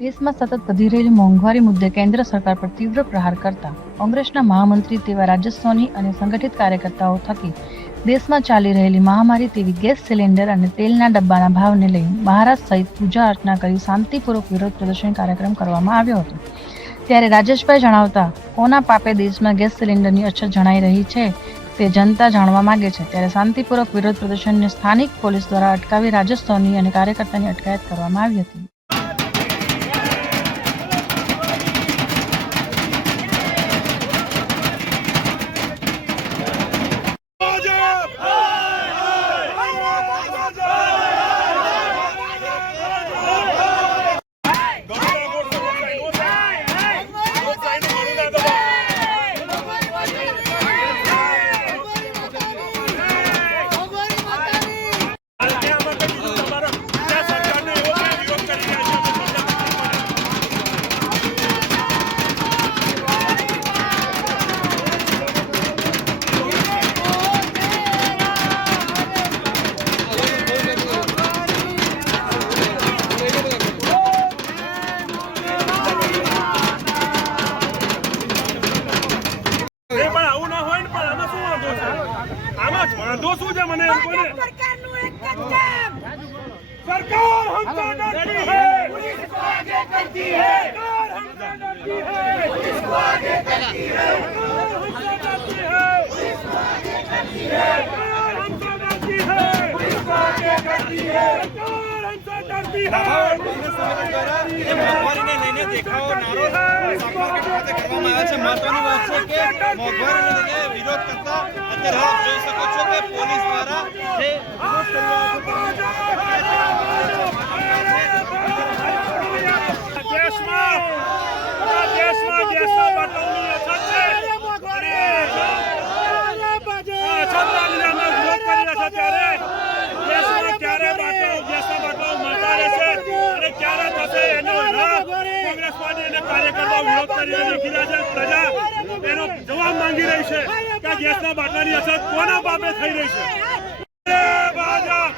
દેશમાં સતત વધી રહેલી મોંઘવારી મુદ્દે કેન્દ્ર સરકાર પર તીવ્ર પ્રહાર કરતા કોંગ્રેસના મહામંત્રી તેવા રાજેશ સોની અને સંગઠિત કાર્યકર્તાઓ થકી દેશમાં ચાલી રહેલી મહામારી તેવી ગેસ સિલિન્ડર અને તેલના ડબ્બાના ભાવને લઈ મહારાષ્ટ્ર સહિત પૂજા અર્ચના કરી શાંતિપૂર્વક વિરોધ પ્રદર્શન કાર્યક્રમ કરવામાં આવ્યો હતો। ત્યારે રાજેશભાઈ જણાવતા, કોના પાપે દેશમાં ગેસ સિલિન્ડરની અછત જણાઈ રહી છે તે જનતા જાણવા માંગે છે। ત્યારે શાંતિપૂર્વક વિરોધ પ્રદર્શનને સ્થાનિક પોલીસ દ્વારા અટકાવી રાજેશ સોની અને કાર્યકર્તાની અટકાયત કરવામાં આવી હતી। વાંધો શું છે મને એમ કોને સરકારનું એક જ કામ સરકાર हमसे डरती है पुलिस को आगे करती है सरकार हमसे डरती है पुलिस को आगे करती है सरकार हमसे डरती है पुलिस को आगे करती है सरकार हमसे डरती है पुलिस को आगे करती है सरकार हमसे डरती है ये मोंघवारीने लઈને દેખાવો નારો સામાજિક ખાતે કરવામાં આવ્યા છે। મહત્વની વાત છે કે મોંઘવારીને લઈને વિરોધ કરતા અત્યારે આપ જોઈ શકો છો કે પોલીસ દ્વારા જે દેશમાં ગેસના બાટલાની અછત છે અને અછતના લીધે અમે વિરોધ કરી રહ્યા છે। ત્યારે દેશમાં ક્યારે ગેસના બાટલાઓ મળતા રહેશે અને ક્યારે થશે એનો કોંગ્રેસ પાર્ટી અને કાર્યકર્તાઓ વિરોધ કરીને દેખી રહ્યા છે। પ્રજા એનો જવાબ માંગી રહી છે કે ગેસના બાટલાની અછત કોના બાબે થઈ રહી છે। ભાજપ